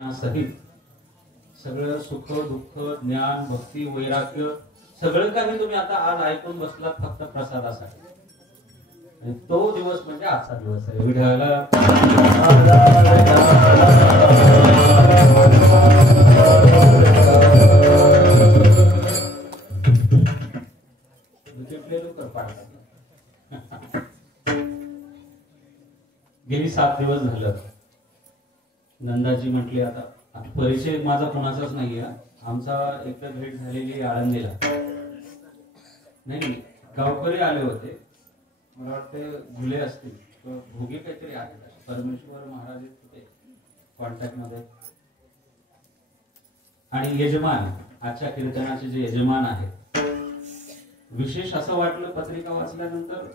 सहित सगळं सुख दुःख ज्ञान भक्ती वैराग्य सगळं काही तुम्ही आता आज ऐकून बसलात फक्त प्रसादासाठी. आणि तो दिवस म्हणजे आजचा दिवस आहे. विठ्ठला गेली 7 दिवस झालं. नंदाजी म्हटले आता परिचय माझा कोणाचाच नाहीये. आमचा एकदा भेट झालेली आळंदीला. नाही गावकरी आले होते, मला वाटते झुले असतील, भोगी काहीतरी आले. परमेश्वर महाराज होते कॉन्टॅक्ट मध्ये. आणि यजमान आजच्या कीर्तनाचे जे यजमान आहेत, विशेष असं वाटलं पत्रिका वाचल्यानंतर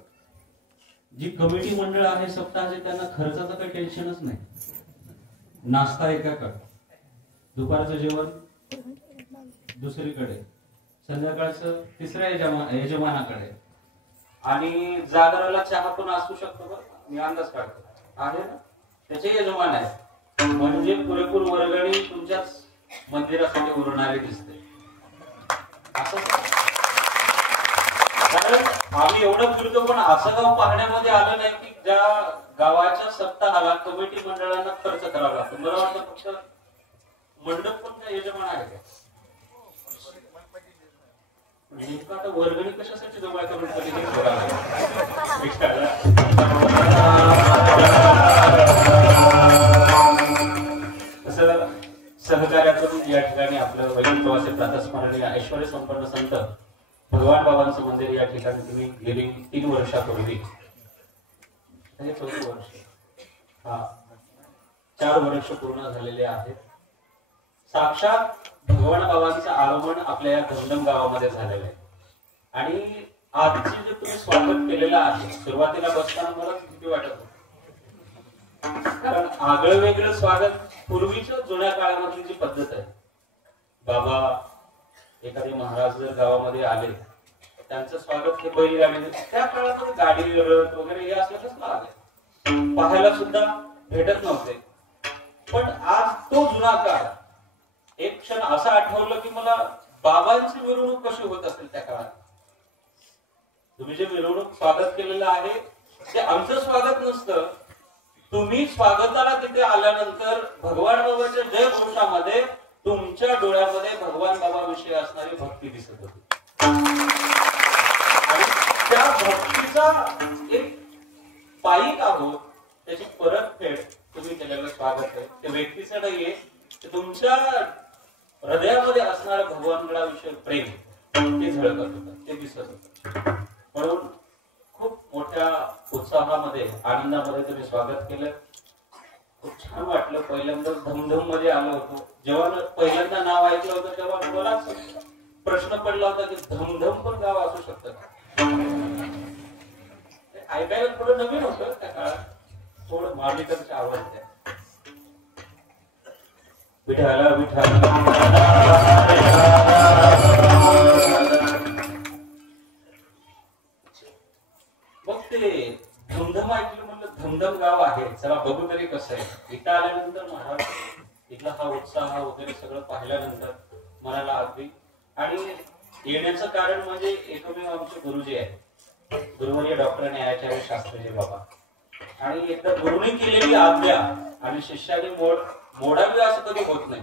जी कमिटी मंडळ आहे सप्ताहाचे त्यांना खर्चाचं काही टेन्शनच नाही. नाश्ता एकाकडे, दुपारचं जेवण दुसरीकडे, संध्याकाळचं तिसऱ्या यजमानाकडे, आणि जागराला चहा पण असू शकतो बरं, मी अंदाज काढतो आहे ना, त्याचे यजमान आहे. म्हणजे पुरेपूर वर्गणी तुमच्याच मंदिरासाठी उरणारी दिसते. असं कारण आम्ही एवढं फिरतो पण असं गाव पाहण्यामध्ये आलं नाही की ज्या गावाच्या सप्ताहाला कमिटी मंडळांना खर्च करावा लागतो. मला वाटतं फक्त मंडप पण त्या यजमान आहे का? नेमकं आता वर्गणी कशासाठी जमा करून तसं सहकार्यातून या ठिकाणी आपलं वैकुंठवासी प्रातस्मरणीय ऐश्वर्य संपन्न संत भगवान बाबांचं मंदिर या ठिकाणी तुम्ही गेली 3 वर्षापूर्वी, 4 वर्ष, 4 वर्ष पूर्ण झालेले आहेत. साक्षात भगवान बाबांचं आगमन आपल्या या धमधम गावामध्ये झालेलं आहे. आणि आजचे जे तुम्ही स्वागत केलेलं आहे, सुरुवातीला बसताना मला किती वाटत होतं, कारण आगळं वेगळं स्वागत पूर्वीच्या जुन्या काळामधली जी पद्धत आहे. बाबा एखादे महाराज जर गावामध्ये आले, त्यांचं स्वागत हे बैलगाडी, त्या काळात गाडी रथ वगैरे हे असं कसलं आले, पाहायला सुद्धा भेटत नव्हते. पण आज तो जुना काळ, एक क्षण असं आठवलं की मला बाबांची मिरवणूक कशी होत असेल त्या काळात. तुम्ही जे मिरवणूक स्वागत केलेलं आहे ते आमचं स्वागत नसतं. तुम्ही स्वागताला तिथे आल्यानंतर भगवान बाबाच्या जय घोषामध्ये तुमच्या डोळ्यामध्ये भगवान बाबा विषयी असणारी भक्ती दिसत होती. आणि त्या भक्तीचा एक पायी आहोत, त्याची परतफेड तुम्ही केलेलं स्वागत आहे. ते व्यक्तीचं नाहीये, ते तुमच्या हृदयामध्ये असणारा भगवानगडाविषयी प्रेम ते झळकत होतं, ते दिसत होतं. म्हणून खूप मोठ्या उत्साहामध्ये आनंदामध्ये तुम्ही स्वागत केलं. खूप छान वाटलं. पहिल्यांदा धमधम मध्ये आलो होतो. जेव्हा पहिल्यांदा नाव ऐकलं होतं तेव्हा मला प्रश्न पडला होता की धमधम पण गाव असू शकतं का? ऐकायला थोडं नवीन होतं त्या काळात, थोडं मार्मिकांची आवड आहे. विठ्ठला विठ्ठला मग ते धमधम ऐकलं, म्हणलं धमधम गाव आहे, चला बघू तरी कसं आहे. इथं आल्यानंतर महाराज इथला हा उत्साह वगैरे सगळं पाहिल्यानंतर मनाला अगदी. आणि येण्याचं कारण म्हणजे एकमेव आमचे गुरुजी आहेत, गुरुवर्य डॉक्टर न्यायाचार्य शास्त्रीजी बाबा. आणि एकदा गुरुने केलेली आज्ञा आणि शिष्याने मोडावी असं कधी होत नाही.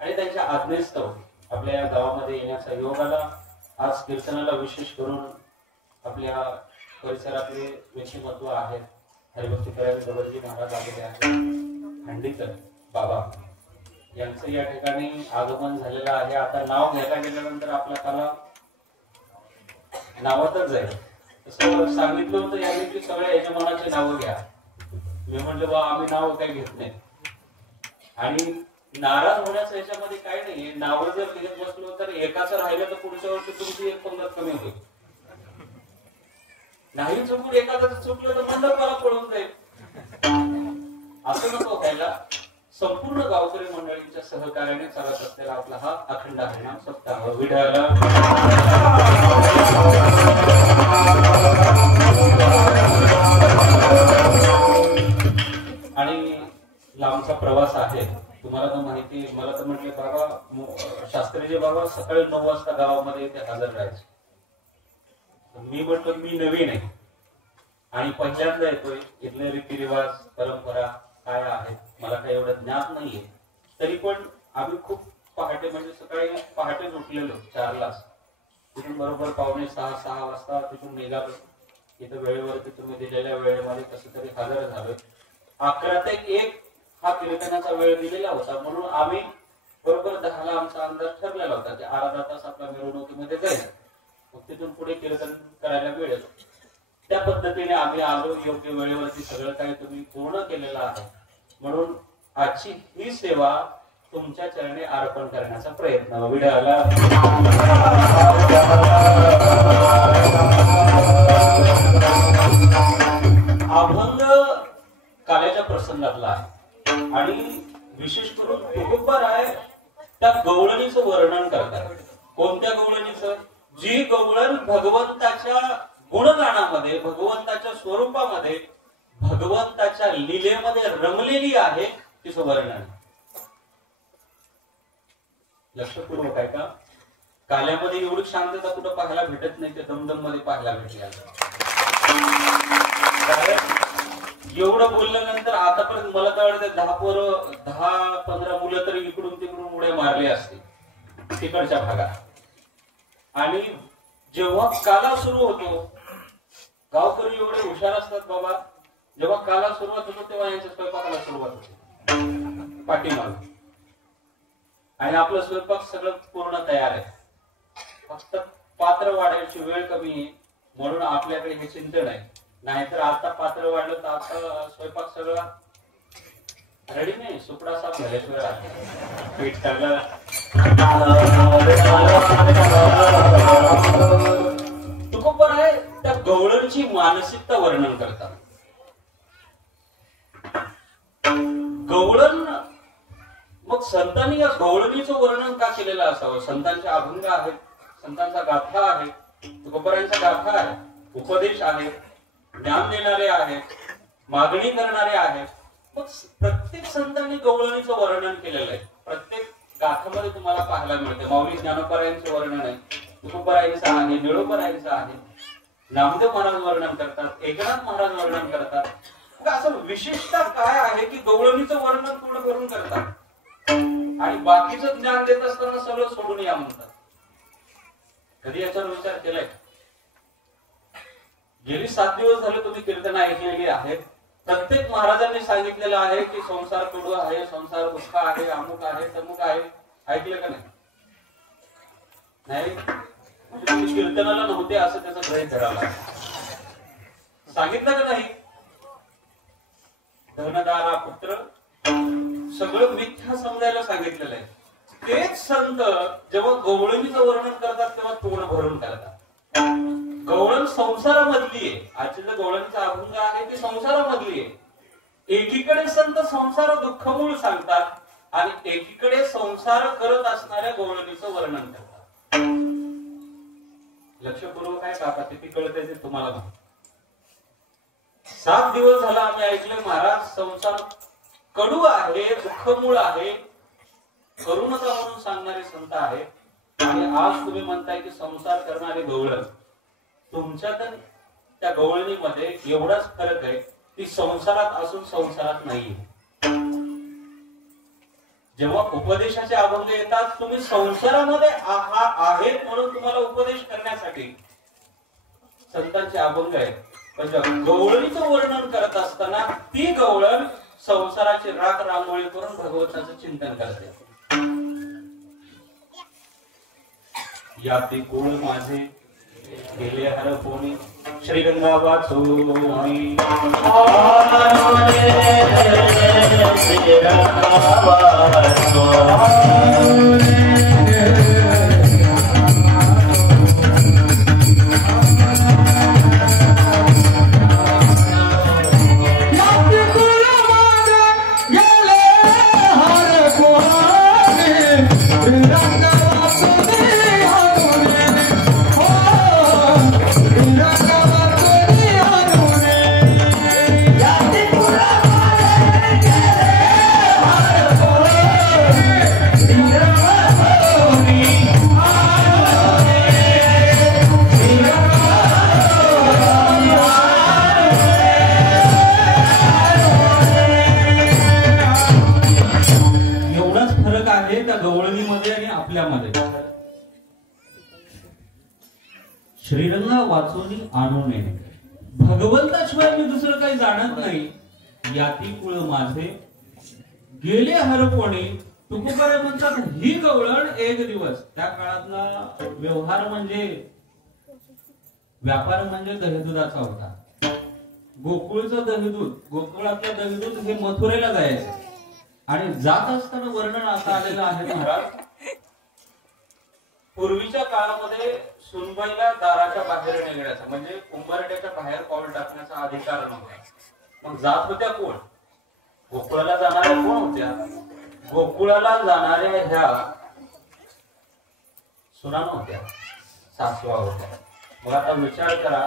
आणि त्यांच्या आज्ञेस्तव आपल्या या गावामध्ये येण्याचा योग आला. आज कीर्तनाला विशेष करून आपल्या परिसरातले व्यक्तिमत्व आहेत, हरिभक्ती करावी गवळजी महाराज आलेले आहेत, खंडिकर बाबा यांचं या ठिकाणी आगमन झालेलं आहे. आता नाव घ्यायला गेल्यानंतर आपला काला नावातच जाईल. तसं सांगितलं होतं यांनी की सगळ्या यजमानाची नावं घ्या. मी म्हणलं बा आम्ही नाव काही घेत नाही. आणि नाराज होण्याचं याच्यामध्ये काही नाहीये. नावं जर लिहित बसलो तर एकाचं राहिलं तर पुढच्या वर्षी तुमची एक पंगत कमी होईल. नाही चुकून एखादं चुकलं तर मंडपाला पळून जाईल. असं नको व्हायला. संपूर्ण गावकरी मंडळींच्या सहकार्याने चालत असलेला आपला हा अखंड हरिनाम सप्ताह विठ्ठला आणि लांबचा प्रवास आहे. तुम्हाला तर माहिती, मला तर म्हटले बाबा शास्त्रीचे बाबा सकाळी 9 वाजता गावामध्ये ते हजर राहायचे. मी म्हटलं मी नवीन आहे आणि पहिल्यांदा येतोय, इथले रीतिरिवाज परंपरा काय आहेत मला काही एवढं ज्ञात नाहीये. तरी पण आम्ही खूप पहाटे म्हणजे सकाळी पहाटेच उठलेलो 4लाच. तिथून बरोबर 5:45-6 वाजता तिथून निघालो. इथं वेळेवरती तुम्ही दिलेल्या वेळेमध्ये कसं तरी हजर झालोय. 11 ते 1 हा कीर्तनाचा वेळ दिलेला होता, म्हणून आम्ही बरोबर 10ला आमचा अंदाज ठरलेला होता की अर्धा तास आपल्या मिरवणुकीमध्ये जाईल, मग तिथून पुढे कीर्तन करायला वेळ येतो. त्या पद्धतीने आम्ही आलो. योग्य वेळेवरती सगळं काही तुम्ही पूर्ण केलेलं आहे, म्हणून आजची ही सेवा तुमच्या चरणी अर्पण करण्याचा प्रयत्न. विडाला अभंग काल्याच्या प्रसंगातला आहे आणि विशेष करून तुकोबाराय त्या गवळणीचं वर्णन करतात. कोणत्या गवळणीचं? जी गवळण भगवंताच्या गुणगानामध्ये, भगवंताच्या स्वरूपामध्ये, भगवंताच्या लीलेमध्ये रमलेली आहे तिचं वर्णन. लक्षपूर्वक आहे का? काल्यामध्ये एवढी शांतता कुठं पाहायला भेटत नाही, ते दमदम मध्ये पाहायला भेटली. एवढं बोलल्यानंतर आतापर्यंत मला तर वाटतं 10-15 मुलं तरी इकडून तिकडून उड्या मारली असतील तिकडच्या भागात. आणि जेव्हा काला सुरू होतो, गावकरी एवढे हुशार असतात बाबा, जेव्हा काला सुरुवात होतो तेव्हा यांच्या स्वयंपाकाला सुरुवात होते पाठीमागे. आणि आपलं स्वयंपाक सगळं पूर्ण तयार आहे, फक्त पात्र वाढायची वेळ कमी आहे, म्हणून आपल्याकडे हे चिंतन आहे. नाहीतर आता पात्र वाढलं तर आता स्वयंपाक सगळा रेडी नाही, सुपडा साफ झाल्याशिवाय पीठ टाकलं. तुकोबाराय त्या गवळणची मानसिकता वर्णन करतात. गवळण, मग संतांनी या गवळणीचं वर्णन का केलेलं असावं? संतांचे अभंग आहेत, संतांचा गाथा आहे, तुकोबारायांचा गाथा आहे, उपदेश आहे, ज्ञान देणारे आहेत, मागणी करणारे आहेत. मग प्रत्येक संतांनी गवळणीचं वर्णन केलेलं आहे. प्रत्येक गाथामध्ये तुम्हाला पाहायला मिळते. माऊली ज्ञानोबारायांचं वर्णन आहे, तुकोबारायांचं आहे, निळोबारायांचं आहे, नामदेव महाराज वर्णन करतात, एकनाथ महाराज वर्णन करतात. मग असं विशेषतः काय आहे की गवळणीचं वर्णन पूर्ण करून करतात आणि बाकीचं ज्ञान देत असताना सगळं सोडून या म्हणतात. कधी याच्यावर विचार केलाय? गेली 7 दिवस झाले तुम्ही कीर्तन ऐकलेली आहेत. प्रत्येक महाराजांनी सांगितलेलं आहे की संसार कडू आहे, संसार दुःख आहे, अमुक आहे, तमुक आहे. ऐकलं का नाही? म्हणजे तुम्ही कीर्तनाला नव्हते असं त्याचा ग्रहित धरावा. सांगितलं का नाही? धनदारा पुत्र सगळं मिथ्या समजायला सांगितलेलं आहे. तेच संत जेव्हा गवळणीचं वर्णन करतात तेव्हा तोंड भरून करतात. गवळण संसारामधली आहे. आजचे जे गवळणीचा अभंग आहे ते संसारामधली आहे. एकीकडे संत संसार दुःखमूळ सांगतात आणि एकीकडे संसार करत असणाऱ्या गवळणीचं वर्णन करतात. लक्षपूर्वक आहे का? किती कळते ते तुम्हाला. 7 दिवस झाला आम्ही ऐकले महाराज संसार कडू आहे, दुःखमूळ आहे, करू नका म्हणून सांगणारे संत आहेत. आणि आज तुम्ही म्हणताय की संसार करणारे गवळण. तुमच्यात त्या गवळणीमध्ये एवढाच फरक आहे, ती संसारात असून संसारात नाही. जेव्हा उपदेशाचे अभंग येतात तुम्ही संसारामध्ये आहेत म्हणून तुम्हाला उपदेश करण्यासाठी संतांचे अभंग आहेत. पण गवळणीचं वर्णन करत असताना ती गवळण संसाराची राख रांगोळी करून भगवंताचं चिंतन करते. या ते गोळ माझे गेले हरपोनी श्रीगंगा वाचोनी आपल्यामध्ये श्रीरंगा वाचून आणून येणे, भगवंताशिवाय मी दुसरं काही जाणत नाही, याती कुळ माझे गेले हरपणी. तुकोबाराय म्हणतात ही गवळण एक दिवस. त्या काळातला व्यवहार म्हणजे व्यापार म्हणजे दहीदुधाचा होता. गोकुळचं दहीदूध, गोकुळातलं दहीदूध हे मथुरेला जायचं. आणि जात असताना वर्णन असं आलेलं आहे महाराज, पूर्वीच्या काळामध्ये सुनबाईला दाराच्या बाहेर निघण्याचा म्हणजे उंबरट्याच्या बाहेर पाऊल टाकण्याचा अधिकार नव्हता. मग जात होत्या कोण? गोकुळाला जाणाऱ्या कोण होत्या? गोकुळाला जाणाऱ्या ह्या सुना नव्हत्या, सासवा होत्या. मग आता विचार करा,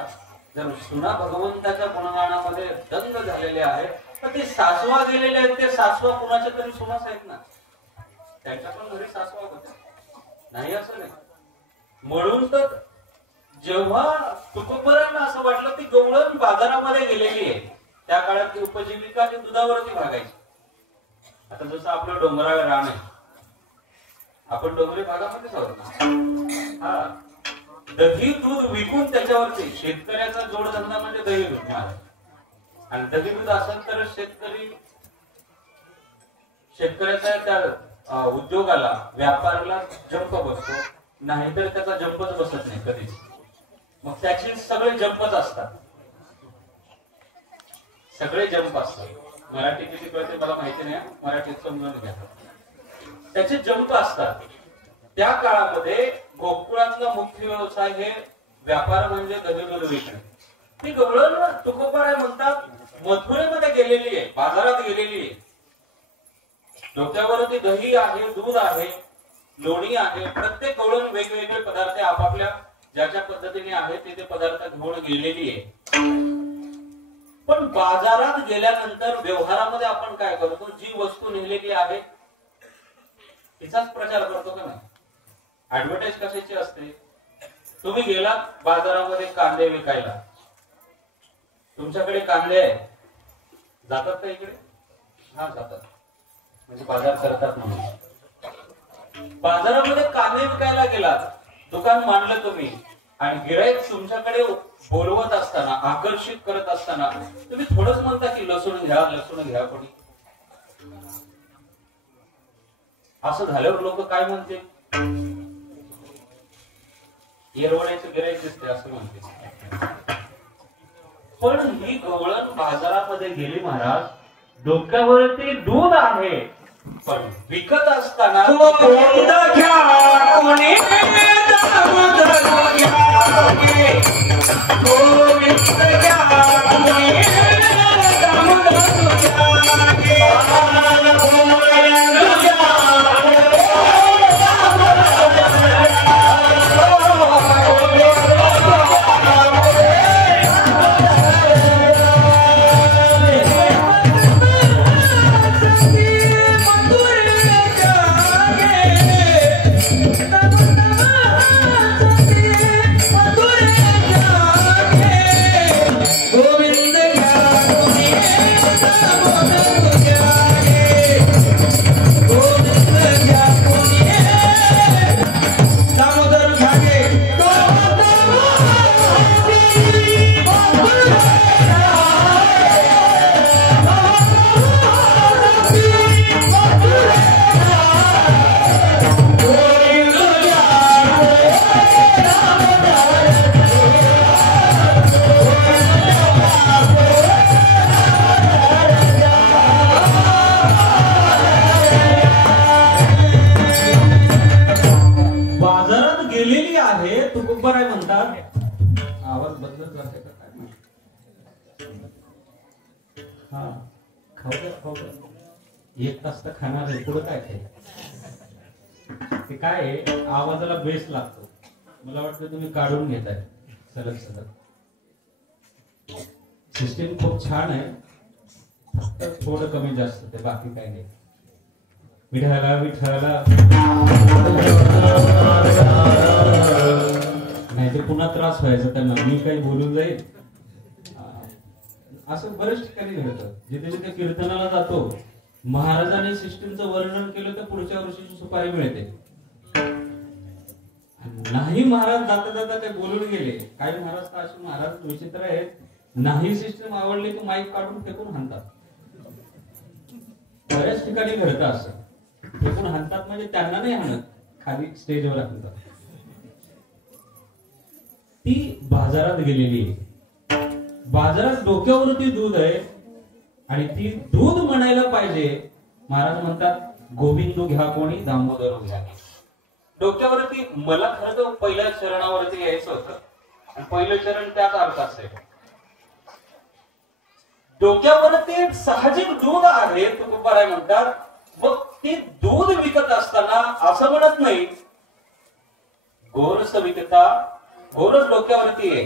जर सुना भगवंताच्या गुणगानामध्ये दंग झालेले आहेत, तर ते सासवा गेलेले आहेत. ते सासवा कुणाच्या तरी सुनाच आहेत ना, त्यांच्या पण घरी सासवा होत्या, नाही असं नाही. म्हणून तर जेव्हा तुकोबारांना असं वाटलं ती गवळण बाजारामध्ये गेलेली आहे, त्या काळात ती उपजीविका ही दुधावरती भागायची. आता जसं आपलं डोंगराळ रान आहे, आपण डोंगरी भागामध्येच आहोत ना. हा, दही दूध विकून त्याच्यावरती शेतकऱ्याचा जोडधंदा म्हणजे दही दूध. आणि दही दूध असेल तर शेतकऱ्याच्या त्या उद्योगाला, व्यापाराला जंप बसतो, नाहीतर त्याचा जंपच बसत नाही कधीच. मग त्याचे सगळे जंपच असतात, सगळे जंप असतात. मराठी किती कळते मला माहिती नाही, मराठीत समजून घ्या. त्याचे जंप असतात. त्या काळामध्ये गोकुळातला मुख्य व्यवसाय हे व्यापार म्हणजे दही दूध विकणे. ती गवळण तुकोबाराय म्हणतात मथुरेमध्ये गेलेली आहे, बाजारात गेलेली आहे. डोक्यावरती दही आहे, दूध आहे, लोणी आहे. प्रत्येक गवळण वेगवेगळे पदार्थ आपापल्या ज्याच्या पद्धतीने आहे ते पदार्थ घेऊन गेलेली आहे. पण बाजारात गेल्यानंतर व्यवहारामध्ये आपण काय करतो? जी वस्तू नेलेली आहे तिचाच प्रचार करतो का नाही? ऍडव्हर्टाईज कशाची असते? तुम्ही गेलात बाजारामध्ये कांदे विकायला, तुमच्याकडे कांदे आहे, जातात का इकडे? हा, जातात, म्हणजे बाजार करतात म्हणून. बाजारामध्ये कांदे विकायला गेलात, दुकान मांडलं तुम्ही, आणि गिराईक तुमच्याकडे बोलवत असताना, आकर्षित करत असताना तुम्ही थोडंच म्हणता की लसूण घ्या, लसूण घ्या. कोणी असं झाल्यावर लोक काय म्हणते? येरवड्याचे गिराईक दिसते असं म्हणते. पण ही गवळण बाजारामध्ये गेली महाराज, डोक्यावरती दूध आहे, पण विकत असताना तुकोबाराय म्हणतात, आवाज बदलत जाते का काय माहिती? हा, खाऊ द्या. एक तास तर खाणार आहे, पुढे काय खाय? ते काय आहे, आवाजाला बेस लागतो. मला वाटतं तुम्ही काढून घेताय सलग. सिस्टीम खूप छान आहे, फक्त थोडं कमी जास्त ते, बाकी काय नाही. विठाला नाही तर पुन्हा त्रास व्हायचा त्यांना, मी काही बोलून जाईल. असं बरेच ठिकाणी घडतं. जिथे जिथे कीर्तनाला जातो, महाराजांनी सिस्टीमचं वर्णन केलं तर पुढच्या वर्षीची सुपारी मिळते. नाही महाराज जाता जाता ते बोलून गेले. काही महाराज तर असे महाराज विचित्र आहेत, नाही सिस्टम आवडली की माईक काढून फेकून हाणतात. बऱ्याच ठिकाणी घडतं असं, फेकून हाणतात म्हणजे त्यांना नाही हाणत, खाली स्टेजवर हाणतात. ती बाजारात गेलेली आहे, बाजारात डोक्यावरती दूध आहे आणि ती दूध म्हणायला पाहिजे. महाराज म्हणतात गोविंदू घ्या कोणी दामोदर घ्या. डोक्यावरती मला खरं तर पहिल्या चरणावरती यायचं होतं आणि पहिलं चरण त्याच अर्थाचं आहे. डोक्यावरती साहजिक दूध आहे तुकोबाराय म्हणतात. मग ती दूध विकत असताना असं म्हणत नाही गोरस विकता, गोरस डोक्यावरती आहे,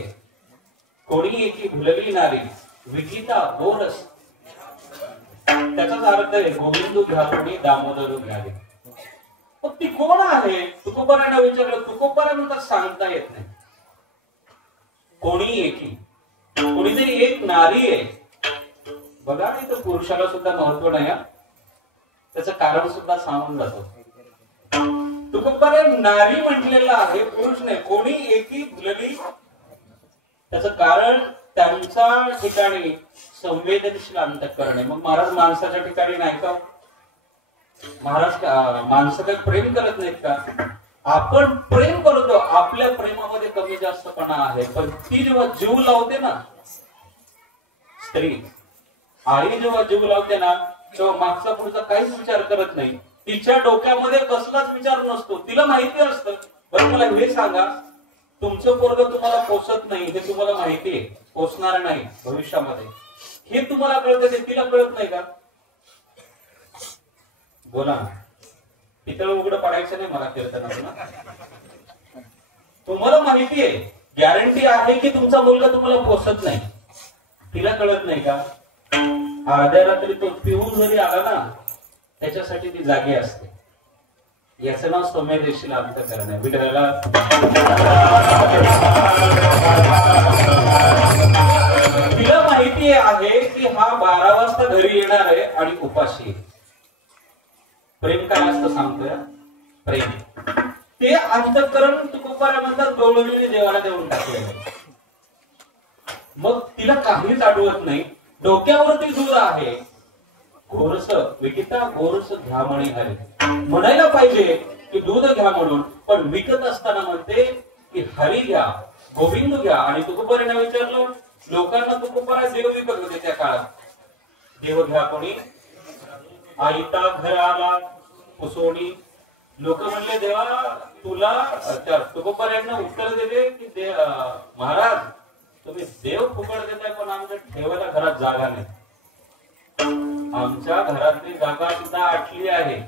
कोणी एकी भुलली नारी विकिता गोरस. त्याचाच अर्थ आहे गोविंदू घ्या कोणी दामोदर घ्यावे. मग ती कोण आहे तुकोबारायला विचारलं. तुकोबाराय म्हणतात सांगता येत नाही. कोणी एकी, कोणीतरी एक नारी आहे. बघा नाही तर पुरुषाला सुद्धा महत्व नाही, त्याचं कारण सुद्धा सांगून जातो. तुकोबाराय नारी म्हटलेलं आहे, पुरुष नाही. कोणी एकी भुलली, त्याचं कारण त्यांच्या ठिकाणी संवेदनशील अंतःकरण आहे. मग महाराज माणसाच्या ठिकाणी नाही का? महाराज माणसं काही प्रेम करत नाहीत का? आपण प्रेम करतो, आपल्या प्रेमामध्ये कमी जास्तपणा आहे. पण ती जेव्हा जीव लावते ना, स्त्री आई जेव्हा जीव लावते ना, तेव्हा मागचा पुढचा काहीच विचार करत नाही. तिच्या डोक्यामध्ये कसलाच विचार नसतो. तिला माहिती असतं. बरं मला हे सांगा, तुमचं पोरगं तुम्हाला पोसत नाही हे तुम्हाला माहिती आहे, पोसणार नाही भविष्यामध्ये, हे तुम्हाला कळतं, ते तिला कळत नाही का? बोला, पितळ उघडं पडायचं नाही मला कीर्तनातून. तुम्हाला माहिती आहे, गॅरंटी आहे की तुमचा मुलगा तुम्हाला पोसत नाही, तिला कळत नाही का? अर्ध्या रात्री तो पिऊन जरी आला ना, त्याच्यासाठी ती जागी असते. याचं नाव संवेदनशील अंतःकरण आहे. विठ्ठलाला तिला माहिती आहे की हा 12 वाजता घरी येणार आहे आणि उपाशी. प्रेम काय असतं सांगतोय? प्रेम ते अंतःकरण तुकोबाराय म्हणतात गवळणीने देवाला देऊन टाकलेलं. मग तिला काहीच आठवत नाही. डोक्यावरती दूध आहे, गोरस विकिता गोरस घ्या म्हणे हरी. म्हणायला पाहिजे की दूध घ्या म्हणून, पण विकत असताना म्हणते की हरी घ्या, गोविंद घ्या. आणि तुकोबारायने विचारलं, लोकांना तुकोबाराय देव विकत होते त्या काळात. देव घ्या कोणी? आईता घराला कुसोणी. लोक म्हणले देवा तुला, त्या तुकोबारायांना उत्तर दिले की महाराज तुम्ही देव फुकट देताय, पण आमच्या ठेवायला घरात जागा नाही. आमच्या घरातली जागा सुद्धा आटली आहे.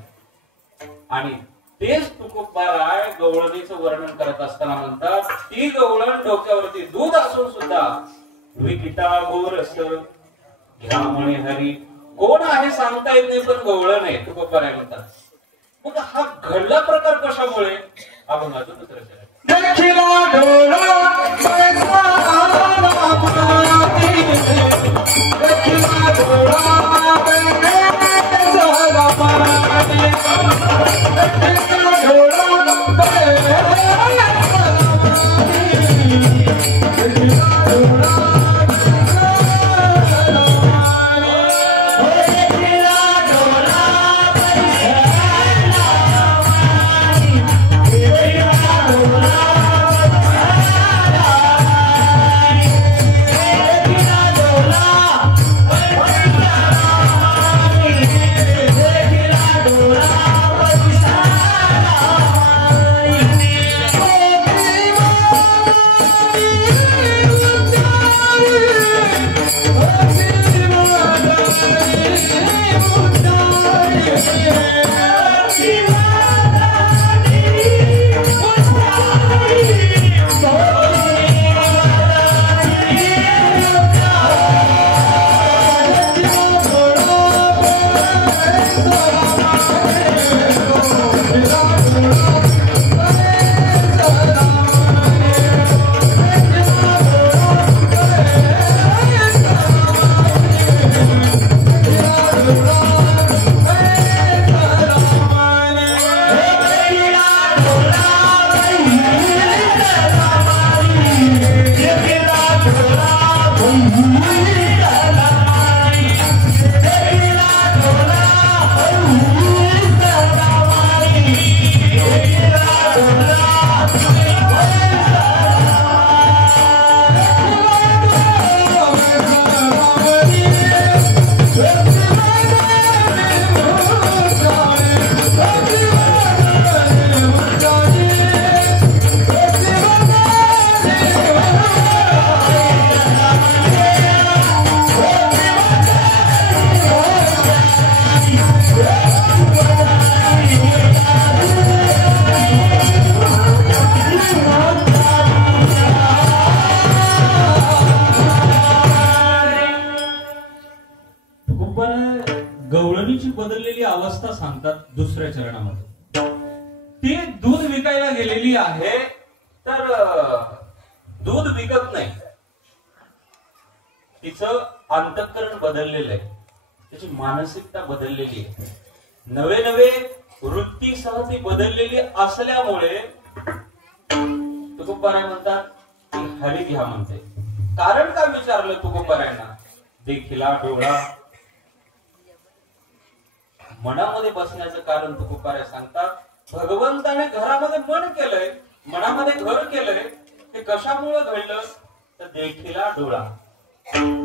आणि तेच तुकोबाराय गवळणीचं वर्णन करत असताना म्हणतात, ती गवळण डोक्यावरती दूध असून सुद्धा विकिता गोरस घ्या म्हणे हरी. कोण आहे सांगता येत नाही, पण गवळण आहे तुकोबाराय म्हणतात. मग हा घडला प्रकार कशामुळे? आपण माझं दुसरं अवस्था सांगतात दुसऱ्या चरणामध्ये. ती दूध विकायला गेलेली आहे, तर दूध विकत नाही. तिचं अंतःकरण बदललेलं आहे, त्याची मानसिकता बदललेली आहे, नवे नवे वृत्तीसह ती बदललेली असल्यामुळे तुकोबाराय म्हणतात की हरी घ्या म्हणते. कारण काय विचारलं तुकोबारायांना? देखिला डोळा. मनामध्ये बसण्याचं कारण तुकोबाराय सांगतात, भगवंताने घरामध्ये मन केलंय, मनामध्ये घर केलंय. ते कशामुळे घडलं? तर देखिला डोळा.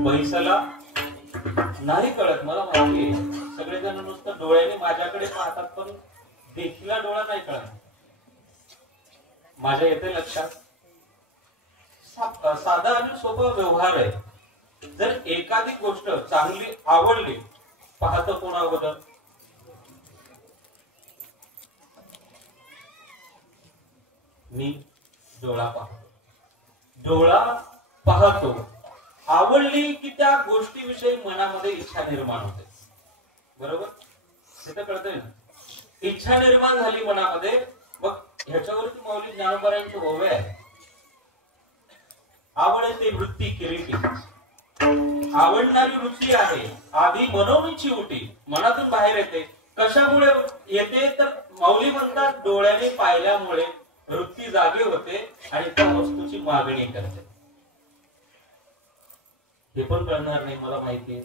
बैसला नाही कळत. मला माहिती आहे, सगळेजण नुसतं डोळ्याने माझ्याकडे पाहतात, पण देखिला डोळा नाही कळत. माझ्या येते लक्षात. साधा आणि सोपा व्यवहार आहे. जर एखादी गोष्ट चांगली आवडली, पाहतं कोण अगोदर? मी डोळा पाहतो. डोळा पाहतो, आवडली की त्या गोष्टीविषयी मनामध्ये इच्छा निर्माण होते. बरोबर? हे तर कळतंय ना. इच्छा निर्माण झाली मनामध्ये, मग ह्याच्यावरती माऊली ज्ञानोबारायांचे ओवे आहे. आवड ते वृत्ती किरीटी. आवडणारी वृत्ती आहे, आधी मनोनीची उटी, मनातून बाहेर येते. कशामुळे येते? तर माऊली म्हणतात डोळ्याने पाहिल्यामुळे वृत्ती जागी होते आणि त्या वस्तूची मागणी करते. हे पण कळणार नाही, मला माहिती आहे.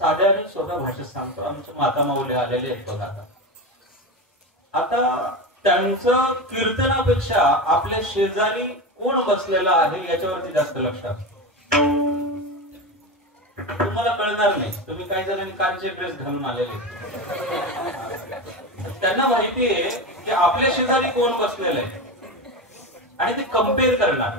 साध्या आणि सोप्या भाषेत सांगतो. आमच्या माता माऊली आलेले आहेत बघा. आता त्यांचं कीर्तनापेक्षा आपल्या शेजारी कोण बसलेला आहे याच्यावरती जास्त लक्ष असतं. तुम्हाला कळणार नाही. तुम्ही काही जणांनी कालचे ड्रेस घालून आलेले, त्यांना माहितीये की आपल्या शेजारी कोण बसलेलं आहे आणि ते कम्पेअर करणार.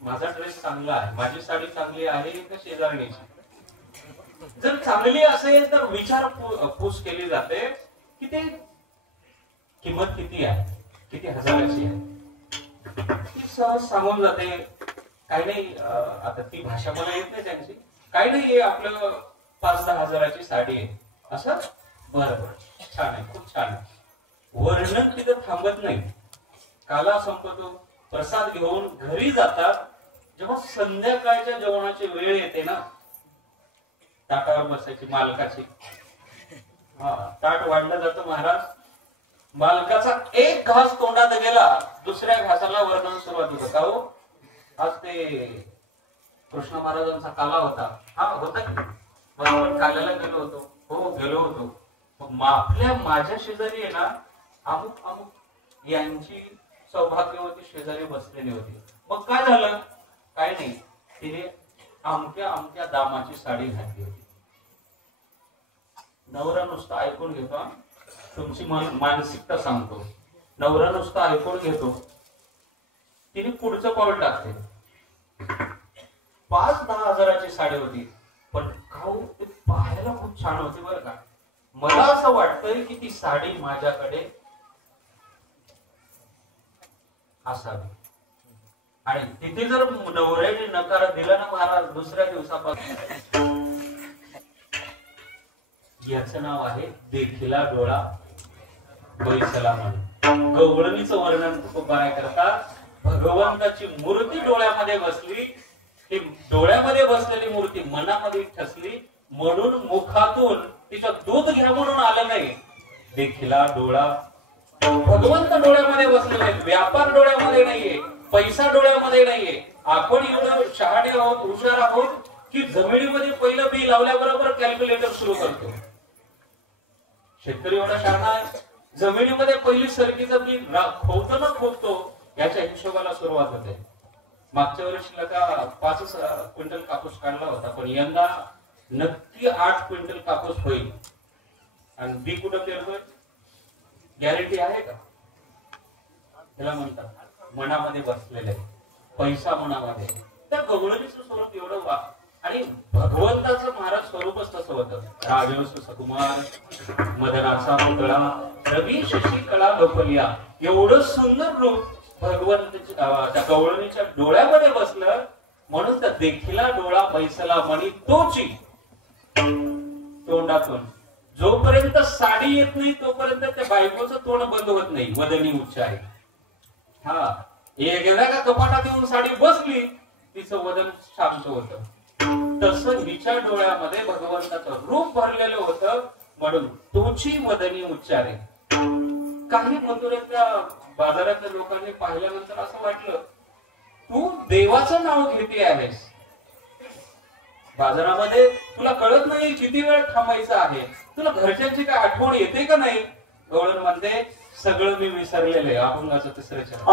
माझा ड्रेस चांगला आहे, माझी साडी चांगली आहे का शेजारणीची? जर चांगली असेल तर विचारपूस केली जाते की ते किंमत किती आहे, किती हजाराची आहे. ती सहज सांगून जाते. काही नाही, आता ती भाषा मला येत नाही त्यांची. काही नाही, आपलं 5-10 हजाराची साडी आहे असं. बरोबर, छान आहे, खूप छान आहे. वर्णन तिथं थांबत नाही. काला संपतो, प्रसाद घेऊन घरी जातात. जेव्हा संध्याकाळच्या जेवणाची वेळ येते ना, ताटावर बसायची मालकाची. ताट वाढलं जातं महाराज. मालकाचा एक घास तोंडात गेला, दुसऱ्या घासाला वर्णन सुरुवात होतं. का हो, आज ते कृष्ण महाराजांचा काला होता. हा होता की आपण काल्याला गेलो होतो. हो गेलो होतो. मग माझ्या शेजारी आहे ना, अमुक अमुक यांची सौभाग्यवती शेजारी बसलेली होती. मग काय झालं? काय नाही, तिने अमक्या अमक्या दामाची साडी घातली होती. नवरा नुसता ऐकून घेतो. तुमची मानसिकता सांगतो. नवरा नुसता ऐकून घेतो, तिने पुढचं पाऊल टाकते. 5-10 हजाराची साडी होती, पण खाऊ ते पाहायला खूप छान होती बरं का. मला असं वाटतंय की ती साडी माझ्याकडे असावी. आणि तिथे जर नवऱ्याने नकार दिला ना महाराज, दुसऱ्या दिवसापासून याचं नाव आहे देखिला डोळा बैसला म्हण. गवळणीचं वर्णन तुकोबाराय करतात. भगवंताची मूर्ती डोळ्यामध्ये बसली. ती डोळ्यामध्ये बसलेली मूर्ती मनामध्ये ठसली, म्हणून मुखातून तिचं दूध घ्या म्हणून आलं नाही. देखिला डोळा. भगवंत डोळ्यामध्ये बसलेले आहेत. व्यापार डोळ्यामध्ये नाहीये, पैसा डोळ्यामध्ये नाहीये. आपण एवढं शहाणे आहोत, हुशार आहोत की जमिनीमध्ये पहिलं बी लावल्याबरोबर कॅल्क्युलेटर सुरू करतो. शेतकरी एवढा शहाणा आहे, जमिनीमध्ये पहिली सरकीचं बी खोवतो ना खोवतो याच्या हिशोबाला सुरुवात होते. मागच्या वर्षी का 5 क्विंटल कापूस काढला होता, पण यंदा नक्की 8 क्विंटल कापूस होईल. आणि बी कुठं पेरतोय? गॅरंटी आहे का? त्याला म्हणतात मनामध्ये बसलेले पैसा मनामध्ये. त्या गवळणीचं स्वरूप एवढं आणि भगवंताचं महाराज स्वरूपच तसं होतं. राजवंश सकुमार, मदनाचा पुतळा, रवी शशी कळा लोकलिया, एवढं सुंदर रूप भगवंताच्या त्या गवळणीच्या डोळ्यामध्ये बसलं. म्हणून तर देखिला डोळा बैसला म्हणी तोची. तोंडातून जोपर्यंत साडी येत नाही तोपर्यंत त्या बायकोचं तोंड बंद होत नाही. वदनी उच्चारे. हा एकदा का कपाटात येऊन साडी बसली तिचं वदन शांत होतं. तसं हिच्या डोळ्यामध्ये भगवंताचं रूप भरलेलं होतं म्हणून तोची वदनी उच्चारे. काही मथुरेच्या बाजारातल्या लोकांनी पाहिल्यानंतर असं वाटलं तू देवाचं नाव घेते आहेस बाजारामध्ये, तुला कळत नाही किती वेळ थांबायचं आहे, तुला घरच्यांची काय आठवण येते का नाही. गवळण म्हणते सगळं मी विसरलेलं आहे. अभंगाचं तिसरं चरण.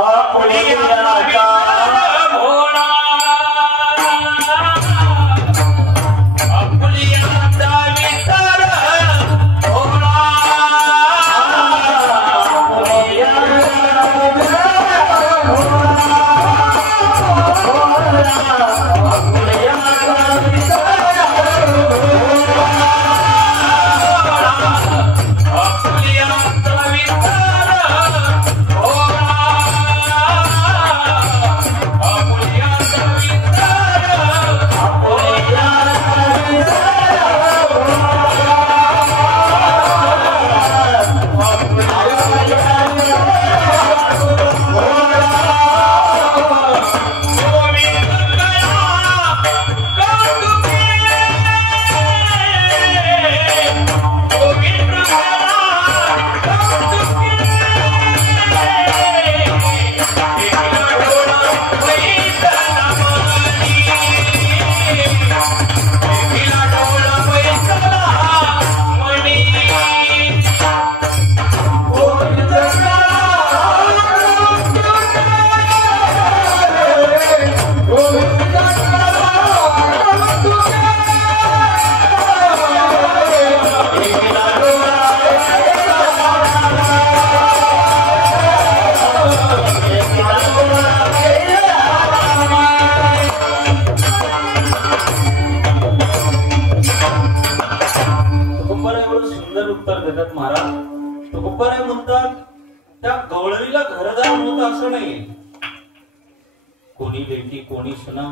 कोणी लेकी कोणी सुना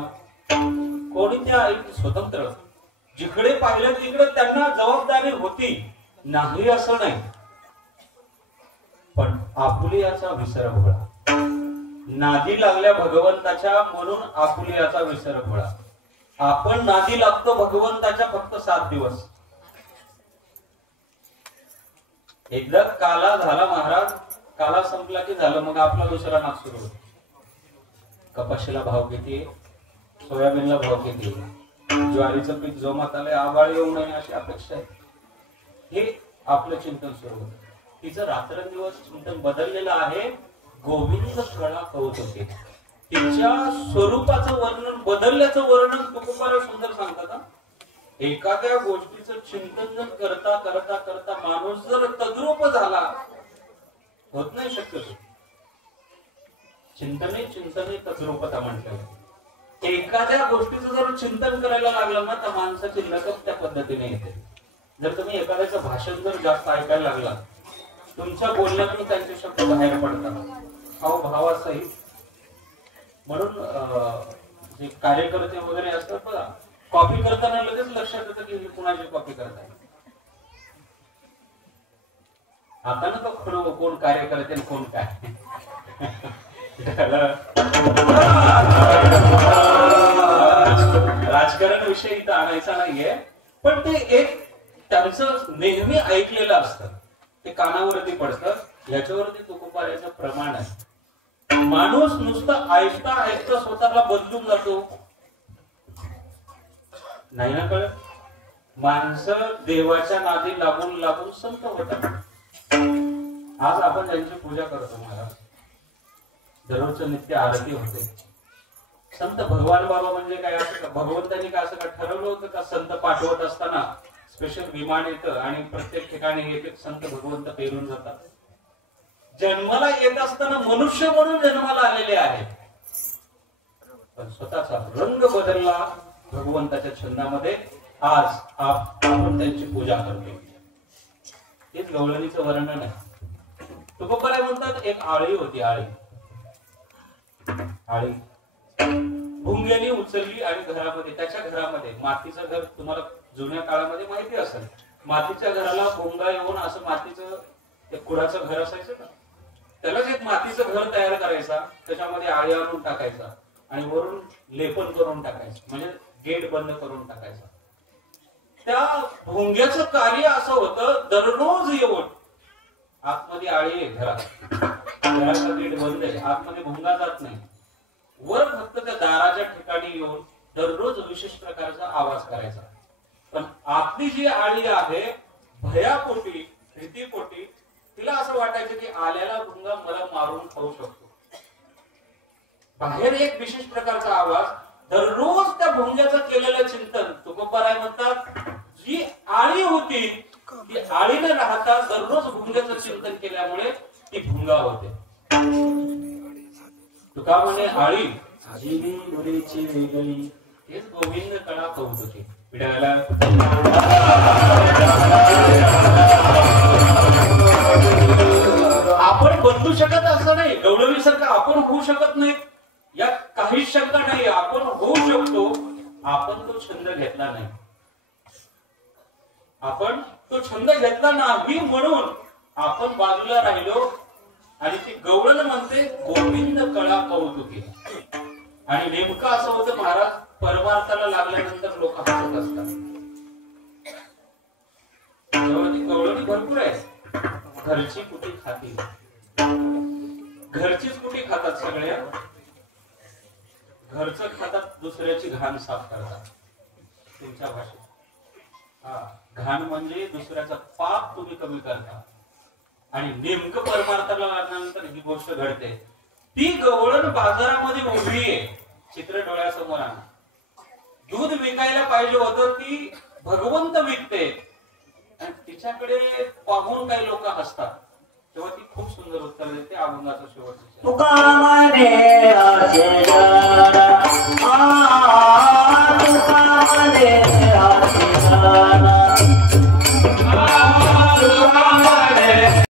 कोणी त्या स्वतंत्र, जिकडे पाहिलं तिकडे त्यांना जबाबदारी होती नाही असं नाही. पण आपुलियाचा विसर भोळा, नादी लागल्या भगवंताच्या म्हणून आपुलियाचा विसर भोळा. आपण नादी लागतो भगवंताच्या फक्त 7 दिवस. एकदा काला झाला महाराज, काला संपला की झालं, मग आपला दुसरा नाद सुरू होतो. कपाशीला भाव किती, सोयाबीनला भाव किती, ज्वारीचं पीक जोमात आलंय, आबाळ येऊ नये अशी अपेक्षा आहे. हे आपलं चिंतन सुरू होतं. तिचं रात्रंदिवस चिंतन बदललेलं आहे. गोविंद कळा कळत होते. तिच्या स्वरूपाचं वर्णन, बदलल्याचं वर्णन तुकोबारा सुंदर सांगतात. एखाद्या गोष्टीचं चिंतन जर करता करता करता माणूस जर तद्रूप झाला, होत नाही शक्यतो. चिंतने चिंतने तद्रूपता म्हटलं. एखाद्या गोष्टीचं जर चिंतन करायला लागलं ना तर माणसाची लगत त्या पद्धतीने येते. जर तुम्ही एखाद्याचं भाषण जर जास्त ऐकायला लागला, तुमच्या बोलण्यातून त्यांचे शब्द बाहेर पडतात भावासहित. म्हणून जे कार्यकर्ते वगैरे असतात बघा, कॉपी करताना लगेच लक्षात येतं की कुणाची कॉपी करताय. आता ना तो कोण कार्यकर्ते कोण काय राजकारण विषय इथं आणायचा नाहीये. पण ते एक त्यांचं नेहमी ऐकलेलं असतं, ते कानावरती पडतं. याच्यावरती तुकोबाराचं प्रमाण आहे. माणूस नुसतं ऐकता ऐकता स्वतःला बदलून जातो नाही ना कळत. माणसं देवाच्या नादी लागून लागून संत होतात. आज आपण त्यांची पूजा करतो महाराज, दररोजचं नित्य आरती होते. संत भगवान बाबा म्हणजे काय, असं का भगवंतांनी काय असं का ठरवलं होतं का संत पाठवत असताना स्पेशल विमान येतं आणि प्रत्येक ठिकाणी एक एक संत भगवंत पेरून जातात. जन्माला येत असताना मनुष्य म्हणून जन्माला आलेले आहेत, पण स्वतःचा रंग बदलला भगवंताच्या छंदामध्ये. आज आपण त्यांची पूजा करतो. हेच गवळणीचं वर्णन आहे. तुकोबाराय म्हणतात एक आळी होती. आळी भुंग्याने उचलली आणि घरामध्ये, त्याच्या घरामध्ये, मातीचं घर तुम्हाला जुन्या काळामध्ये माहिती असेल, मातीच्या घराला भोंगा येऊन असं मातीचं ते कुडाचं घर असायचं ना, त्यालाच एक मातीचं घर तयार करायचा, त्याच्यामध्ये आळी आणून टाकायचा आणि वरून लेपन करून टाकायचं, म्हणजे गेट बंद करून टाकायचा. त्या भोंग्याचं कार्य असं होतं, दररोज येऊन आतमध्ये आळी आहे घरात, घराचा गेट बंद आहे, आतमध्ये भोंगा जात नाही, वर फक्त त्या दाराच्या ठिकाणी येऊन दररोज विशेष प्रकारचा आवाज करायचा. पण आपली जी आळी आहे भयापोटी भीतीपोटी तिला असं वाटायचं की आल्याला भुंगा मला मारून खाऊ शकतो. बाहेर एक विशेष प्रकारचा आवाज, दररोज त्या भुंग्याचं केलेलं चिंतन. तुकोबाराय म्हणतात जी आळी होती ती आळी न राहता दररोज भुंग्याचं चिंतन केल्यामुळे ती भुंगा होते. तुका म्हणे आळी जीवी मुलीची वेगळी, हेच गोविंद कळा कौतुके विडाला. आपण बदलू शकत असं नाही, गवळणीसारखं आपण होऊ शकत नाही यात काहीच शंका नाही. आपण होऊ शकतो, आपण तो छंद घेतला नाही. आपण तो छंद घेतला नाही म्हणून आपण बाजूला राहिलो. आणि ती गवळण म्हणते गोविंद कळा कौतुके. आणि नेमकं असं होतं, महाराज परमार्थाला लागल्यानंतर लोक हसत असतात. ती गवळणी भरपूर आहे, घरची कुठे खाती, घरचीच कुठे खातात, सगळ्या घरचं खातात, दुसऱ्याची घाण साफ करतात. तुमच्या भाषेत घाण म्हणजे दुसऱ्याचं पाप तुम्ही कमी करता. आणि नेमकं परमार्थाला लागल्यानंतर ही गोष्ट घडते. ती गवळण बाजारामध्ये उभी आहे, चित्र डोळ्यासमोर आणा. दूध विकायला पाहिजे होतं, ती भगवंत विकते आणि तिच्याकडे पाहून काही लोक हसतात. तेव्हा ती खूप सुंदर उत्तर देते. अभंगाचा शेवटचा